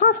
½